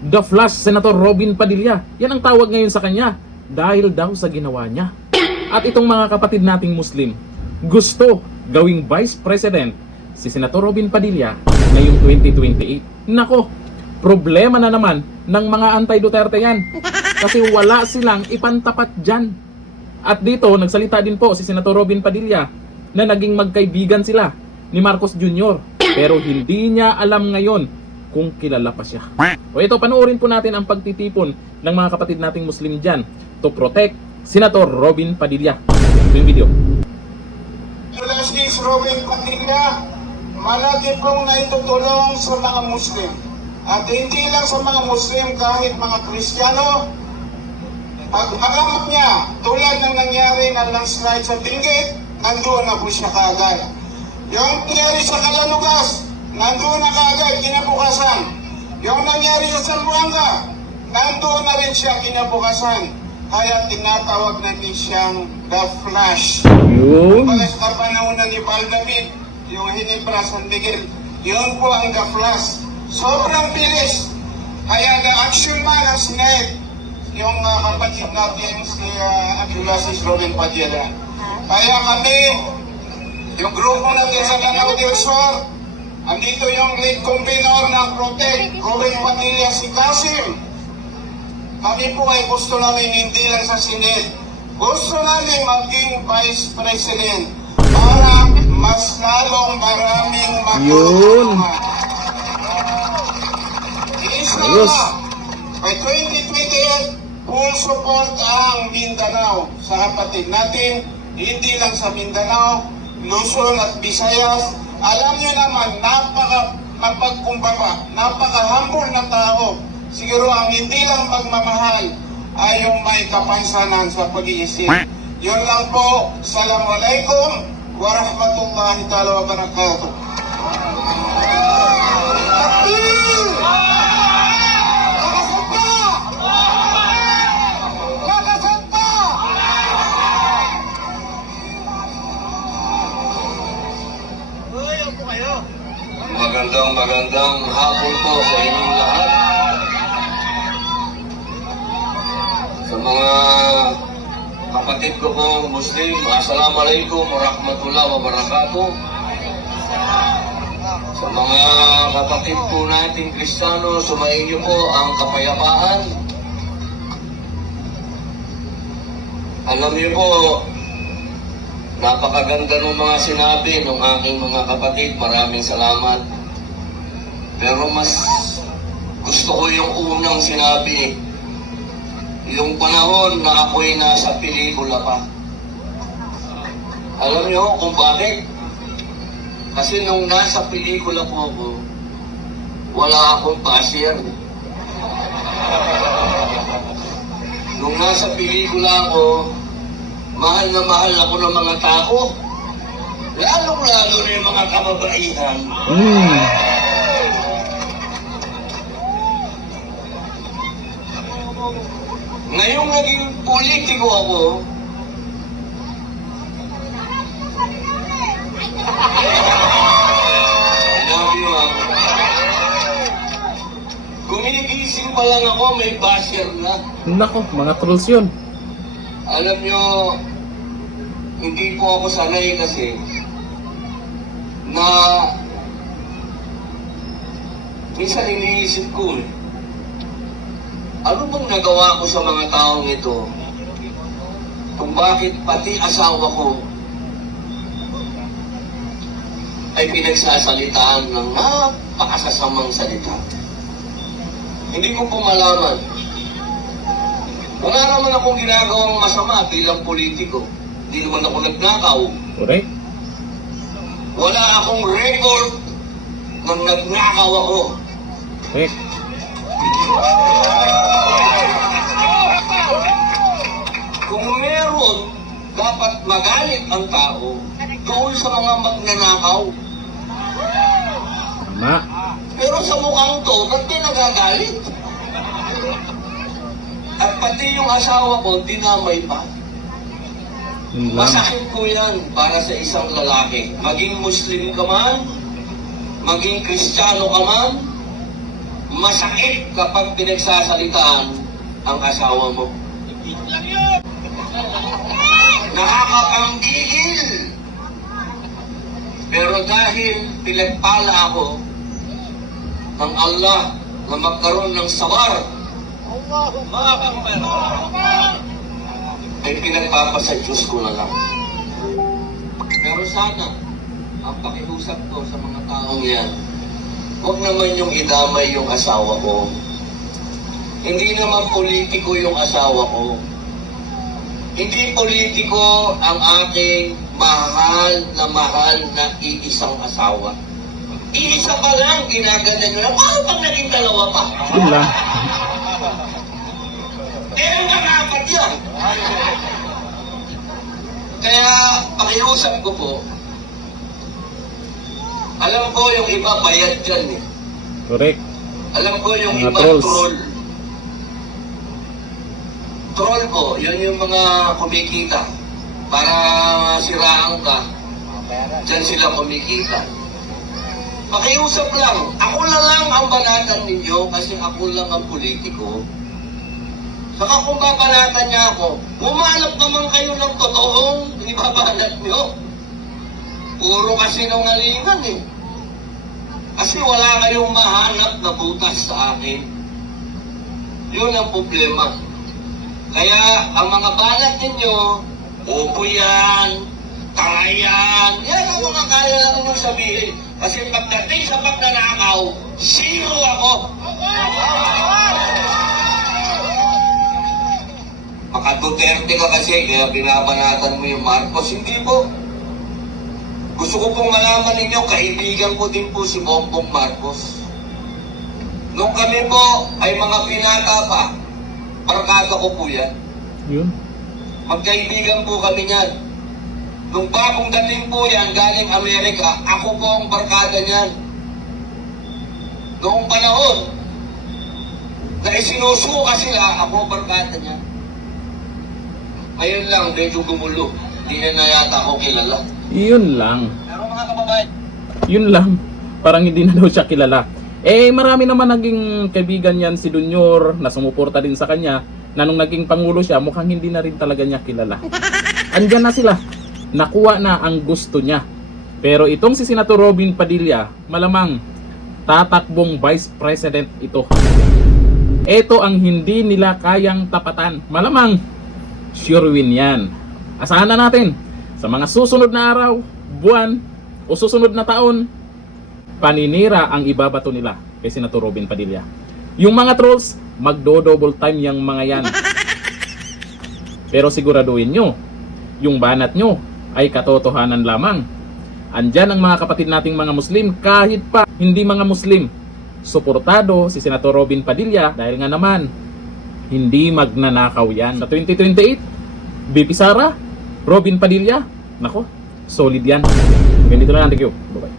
The Flash Senator Robin Padilla. Yan ang tawag ngayon sa kanya dahil daw sa ginawa niya. At itong mga kapatid nating Muslim, gusto gawing Vice President si Senator Robin Padilla ngayong 2028. Nako, problema na naman ng mga anti-Duterte yan. Kasi wala silang ipantapat dyan. At dito, nagsalita din po si Senator Robin Padilla na naging magkaibigan sila ni Marcos Jr. Pero hindi niya alam ngayon kung kilala pa siya. O ito, panoorin po natin ang pagtitipon ng mga kapatid nating Muslim dyan to protect Senator Robin Padilla. Ito yung video. Justice Robin Padilla, malaki pong naitutulong sa mga Muslim. At hindi lang sa mga Muslim, kahit mga Kristiyano. Pag magamit niya, tulad ng nangyari na landslide sa Benguet, nandoon na po siya kaagad. Yung nangyari sa Calanugas, nandoon na kaagad, kinabukasan. Yung nangyari sa Zamboanga, nandoon na rin siya kinabukasan. Kaya tinatawag natin siyang The Flash. Yun. Pagkas na panahon na ni Valdavid, yung Hinebra San Miguel, yun po ang The Flash. Sobrang bilis. Kaya the action man ang sinayad yung kapatid natin si Justice Robin Padilla. Kaya kami, yung grupo natin sa Lanao del Sur, andito yung lead convener ng Protect, Robin Padilla, si Kasim. Kami po ay gusto namin hindi lang sa Senate, gusto namin maging Vice President para mas lalong maraming magtutulungan. Ayos. By 2028, full support ang Mindanao sa kapatid natin, hindi lang sa Mindanao, Luzon at Visayas. Alam nyo naman, mapagkumbaba, napaka-humble na tao. Siguro ang hindi lang magmamahal ay yung may kapansanan sa pag-iisip. Yun lang po. Assalamualaikum warahmatullahi ta'ala wabarakatuh. Magandang hapon po sa inyong lahat. Sa mga kapatid ko pong Muslim, Assalamualaikum warahmatullahi wabarakatuh. Sa mga kapatid po natin Kristiyano, sumayin niyo po ang kapayapaan. Alam niyo po, napakaganda ng mga sinabi ng aking mga kapatid. Maraming salamat. Pero mas gusto ko yung unang sinabi. Yung panahon na ako'y nasa pelikula pa. Alam niyo kung bakit? Kasi nung nasa pelikula po ako, wala akong cashier. Nung nasa pelikula ako, mahal na mahal ako ng mga tao. Lalong-lalo na yung mga kababaihan. Ngayong naging politiko ako, gumigising pa lang ako, may basher na. Nako, mga trolls yun. Alam nyo, hindi po ako sanay kasi na minsan iniisip ko ano bang nagawa ko sa mga taong ito kung bakit pati asawa ko ay pinagsasalitaan ng napakasasamang salita. Hindi ko po malaman. Wala naman akong ginagawang masama bilang politiko. Hindi naman ako nagnakaw. Correct? Wala akong record ng nagnakaw ako. Correct. Kung meron, dapat magalit ang tao doon sa mga magnanakaw. Tama. Pero sa mukhang to, ba't di nagagalit? At pati yung asawa ko, dinamay pa. Yun lang. Masakit po yan para sa isang lalaki. Maging Muslim ka man, maging Kristiyano ka man, masakit kapag pinagsasalitaan ang asawa mo. Nakakapanggigil. Pero dahil pinagpala ako ng Allah na magkaroon ng sawar, ay pinagpapasa Diyos ko na lang. Pero sana, ang pakiusap ko sa mga taong yan, huwag naman yung idamay yung asawa ko. Hindi naman politiko yung asawa ko. Hindi politiko ang aking mahal na iisang asawa. Iisa pa lang, ginaganda nyo na. Paano pag naging dalawa pa? Yun lang. Ang kakapat yan. Kaya, pakiusap ko po, alam ko yung iba bayad dyan eh. Correct. Alam ko yung Mga iba trolls. troll. Troll po, yun yung mga kumikita. Para siraan ka, dyan sila kumikita. Pakiusap lang, ako na lang ang banatan ninyo kasi ako lang ang politiko. Saka kung babanatan niya ako, umanap naman kayo ng totoong ibabanat nyo. Puro kasi nungalingan eh. Kasi wala kayong mahanap na butas sa akin. Yun ang problema. Kaya ang mga banat ninyo, opo yan, tanga yan, yan ang mga kaya lang nyo sabihin. Kasi pagdating sa pagnanakaw, zero ako. Maka-Duterte ka kasi, kaya binabanatan mo yung Marcos. Hindi po. Gusto ko pong malaman ninyo, kaibigan ko din po si Bongbong Marcos. Nung kami po ay mga binata pa, barkada ko po yan. Yun. Magkaibigan po kami niyan. Nung bagong dating po yan, galing Amerika, ako po ang barkada niyan. Noong panahon, na isinusuka sila, ako ang barkada niya. Ngayon lang, medyo gumulo. Hindi na yata ako kilala. Yun lang. Pero mga kababayan, Yun lang. Parang hindi na daw siya kilala. Eh, marami naman naging kaibigan yan si Junior na sumuporta din sa kanya na nung naging pangulo siya, mukhang hindi na rin talaga niya kilala. Andyan na sila. Nakuha na ang gusto niya. Pero itong si Senator Robin Padilla, malamang tatakbong Vice President ito. Ito ang hindi nila kayang tapatan. Malamang sure win yan. Asahan na natin sa mga susunod na araw, buwan, o susunod na taon, paninira ang ibabato nila kay Senator Robin Padilla. Yung mga trolls, magdo-double time yung mga yan. Pero siguraduhin nyo, yung banat nyo ay katotohanan lamang. Andyan ang mga kapatid nating mga Muslim, kahit pa hindi mga Muslim. Suportado si Senator Robin Padilla dahil nga naman, hindi magnanakaw yan. Sa 2028, BP Sara, Robin Padilla, nako, solid yan. Ganito na lang, thank you. Bye-bye.